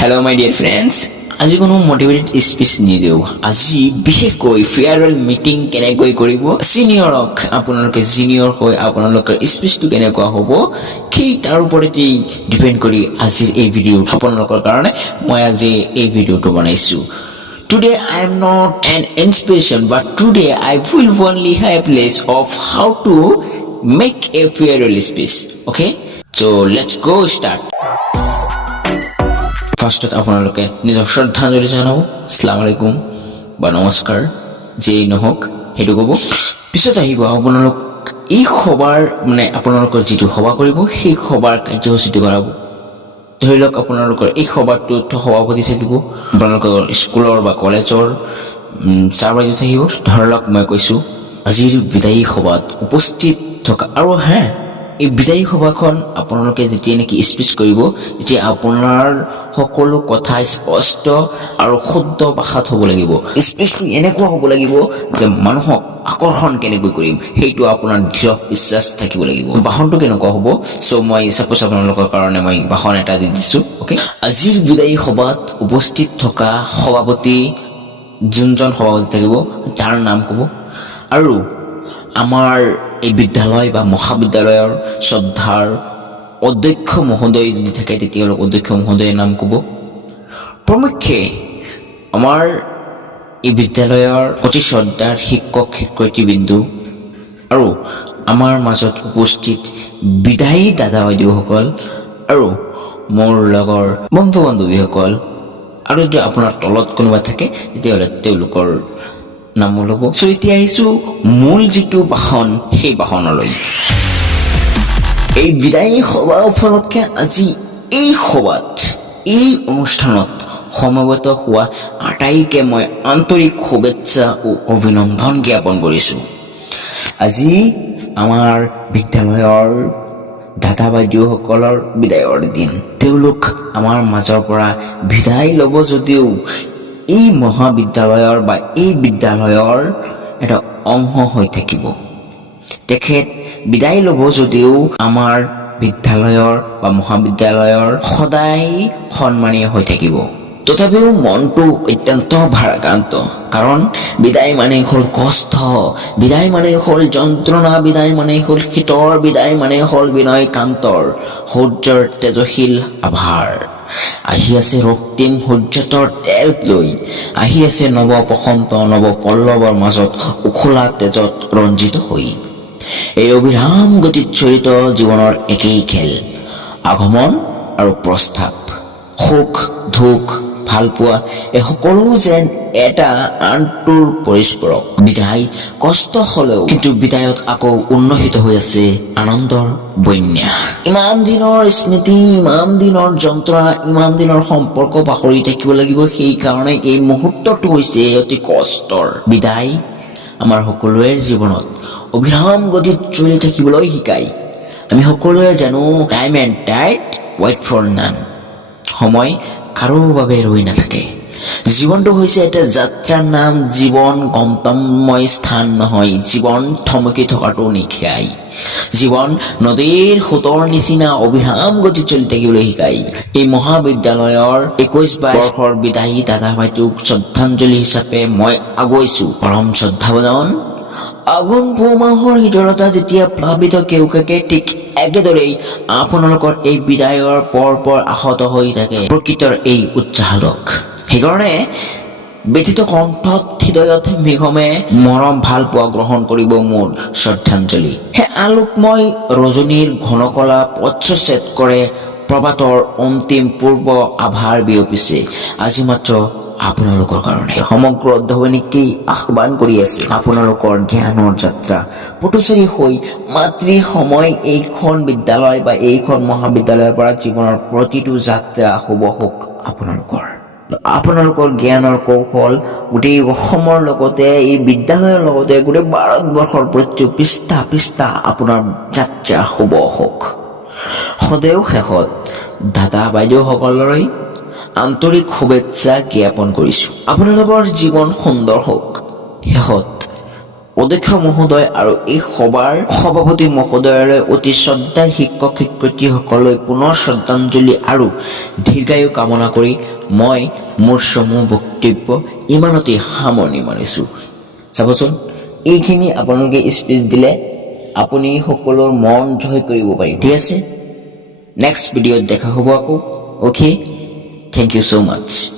Hello my dear friends, আজি কোনো motivated speech নিদিওঁ। আজি বিশেষকৈ ফেয়াৰৱেল মিটিং কেনেকৈ কৰিব, চিনিয়ৰক আপোনালোকে জুনিয়ৰ হৈ আপোনালোকৰ স্পিচটো কেনেকুৱা হ'ব সেই তাৰ ওপৰতে ডিপেণ্ড কৰি আজিৰ এই ভিডিঅ' আপোনালোকৰ কাৰণে মই আজি এই ভিডিঅ'টো বনাইছোঁ। Today I am not an inspiration, but today I will only have list of how to make a farewell speech. Okay, so let's go start. ফাৰ্ষ্টত আপোনালোকে নিজৰ শ্ৰদ্ধাঞ্জলি জনাব, আসসালামু আলাইকুম বা নমস্কাৰ যেই নহওক সেইটো ক'ব। পিছত আহিব আপোনালোক এই সভাৰ আপোনালোকৰ যিটো সভা কৰিব সেই সভাৰ কাৰ্যসূচীটো কৰাব। ধৰি লওক আপোনালোকৰ এই সভাটোত সভাপতি থাকিব, আপোনালোকৰ স্কুলৰ বা কলেজৰ ছাৰ বাইদেউ থাকিব। ধৰি লওক মই কৈছোঁ আজিৰ বিদায়ী সভাত উপস্থিত থকা আৰু এই বিদায়ী সভাখন আপোনালোকে যেতিয়া নেকি স্পিচ কৰিব তেতিয়া আপোনাৰ সকলো কথা স্পষ্ট আৰু শুদ্ধ ভাষাত হ'ব লাগিব। স্পিচটো এনেকুৱা হ'ব লাগিব যে মানুহক আকৰ্ষণ কেনেকৈ কৰিম সেইটো আপোনাৰ দৃঢ় বিশ্বাস থাকিব লাগিব। ভাষণটো কেনেকুৱা হ'ব, মই চাপোজ আপোনালোকৰ কাৰণে মই ভাষণ এটা দি দিছোঁ। অ'কে, আজিৰ বিদায়ী সভাত উপস্থিত থকা সভাপতি যোনজন সভাপতি থাকিব তাৰ নাম ক'ব, আৰু আমাৰ এই বিদ্যালয় বা মহাবিদ্যালয়ৰ শ্ৰদ্ধাৰ অধ্যক্ষ মহোদয় যদি থাকে তেতিয়াহ'লে অধ্যক্ষ মহোদয়ৰ নাম ক'ব। প্ৰমুখ্যে আমাৰ এই বিদ্যালয়ৰ অতি শ্ৰদ্ধাৰ শিক্ষক শিক্ষয়িত্ৰীবৃন্দু আৰু আমাৰ মাজত উপস্থিত বিদায়ী দাদা বাইদেউসকল আৰু মোৰ লগৰ বন্ধু বান্ধৱীসকল, আৰু যদি আপোনাৰ তলত কোনোবা থাকে তেতিয়াহ'লে তেওঁলোকৰ নাম ল'ব। এতিয়া আহিছোঁ মূল যিটো ভাষণ সেই ভাষণলৈ। এই বিদায়ী সভা উপলক্ষে আজি এই সভাত এই অনুষ্ঠানত সমবেত হোৱা আটাইকে মই আন্তৰিক শুভেচ্ছা ও অভিনন্দন জ্ঞাপন কৰিছোঁ। আজি আমাৰ বিদ্যালয়ৰ দাদা বাইদেউসকলৰ বিদায়ৰ দিন। তেওঁলোক আমাৰ মাজৰ পৰা বিদায় ল'ব যদিও এই মহাবিদ্যালয়ৰ বা এই বিদ্যালয়ৰ এটা অংশ হৈ থাকিব। তেখেত বিদায় ল'ব যদিও আমাৰ বিদ্যালয়ৰ বা মহাবিদ্যালয়ৰ সদায় সন্মানীয় হৈ থাকিব। তথাপিও মনটো অত্যন্ত ভাৰাক্ৰান্ত, কাৰণ বিদায় মানে হ'ল কষ্ট, বিদায় মানে হ'ল যন্ত্ৰণা, বিদায় মানে হ'ল শীতৰ, বিদায় মানে হ'ল বিনয় কান্তৰ সূৰ্যৰ তেজশীল আভাৰ। আহি আছে ৰক্তিম সূৰ্যতৰ তেজ লৈ, আহি আছে নৱ বসন্ত নৱ পল্লৱৰ মাজত উখোলা তেজত ৰঞ্জিত হৈ। এই অবিৰাম গতিত চলিত জীৱনৰ একেই খেল, আগমন আৰু প্ৰস্থাৱ, সুখ দুখ ভালপোৱা এই সকলো যেন এটা আনটোৰ পৰিস্পৰক। বিদায় কষ্ট হ'লেও কিন্তু বিদায়ত আকৌ উন্নতিত হৈ আছে আনন্দৰ বন্যা। ইমান দিনৰ স্মৃতি, ইমান দিনৰ যন্ত্ৰণা, ইমান দিনৰ সম্পৰ্ক পাহৰি থাকিব লাগিব। সেইকাৰণে এই মুহূৰ্তটো হৈছে অতি কষ্টৰ। বিদায় আমাৰ সকলোৰে জীৱনত অবিৰাম গতিত চলি থাকিবলৈ শিকায়। আমি সকলোৱে জানো time and tide wait for none, সময় কাৰো বাবে ৰৈ নাথাকে। জীৱনটো হৈছে এটা যাত্ৰাৰ নাম, জীৱন গন্তব্যময় স্থান নহয়, জীৱন থমকি থকাটো নিশিকায়। জীৱন নদীৰ সোঁতৰ নিচিনা অবিৰাম গতিত চলি থাকিবলৈ শিকায়। এই মহাবিদ্যালয়ৰ 21 বৰ্ষৰ বিদায়ী দাদা বাইদেউক শ্ৰদ্ধাঞ্জলি হিচাপে মই আগুৱাইছোঁ পৰম শ্ৰদ্ধাভাজন। আঘোণ পুহ মাহৰ শীতলতা যেতিয়া প্লাবিত কেউকাকে, ঠিক একেদৰেই আপোনালোকৰ এই বিদায়ৰ পৰ আহত হৈ থাকে প্ৰকৃতৰ এই উৎসাহক। সেইকাৰণে ব্যথিত কণ্ঠত হৃদয়ত নিগমে মৰম ভাল পোৱা গ্ৰহণ কৰিব মোৰ শ্ৰদ্ধাঞ্জলি। আলোকময় ৰজনীৰ ঘনকলা পথচ্ছেদ কৰে প্ৰভাতৰ অন্তিম পূৰ্ব আভাৰ বিয়পিছে আজি মাত্ৰ আপোনালোকৰ কাৰণে। সমগ্ৰ অধ্যয়নিকেই আহ্বান কৰি আছে আপোনালোকৰ জ্ঞানৰ যাত্ৰা পথচাৰী হৈ মাতৃ সময় এইখন বিদ্যালয় বা এইখন মহাবিদ্যালয়ৰ পৰা জীৱনৰ প্ৰতিটো যাত্ৰা শুভ হওক আপোনালোকৰ জ্ঞানৰ কৌশল গোটেই অসমৰ লগতে এই বিদ্যালয়ৰ লগতে গোটেই ভাৰতবৰ্ষৰ প্ৰত্যেক পৃষ্ঠা আপোনাৰ যাত্ৰা শুভ হওক। সদায় শেষত দাদা বাইদেউসকললৈ আন্তৰিক শুভেচ্ছা জ্ঞাপন কৰিছোঁ। আপোনালোকৰ জীৱন সুন্দৰ হওক। শেষত অধ্যক্ষ মহোদয় আৰু এই সভাৰ সভাপতি মহোদয়লৈ অতি শ্ৰদ্ধাৰ শিক্ষক শিক্ষয়িত্ৰীসকললৈ পুনৰ শ্ৰদ্ধাঞ্জলি আৰু দীৰ্ঘায়ু কামনা কৰি মই মোৰ সমূহ বক্তব্য ইমানতে সামৰণি মাৰিছোঁ। চাবচোন, এইখিনি আপোনালোকে স্পীচ দিলে আপুনি সকলোৰ মন জয় কৰিব পাৰিব। ঠিক আছে, নেক্সট ভিডিঅ'ত দেখা হ'ব আকৌ। Okay, thank you so' much.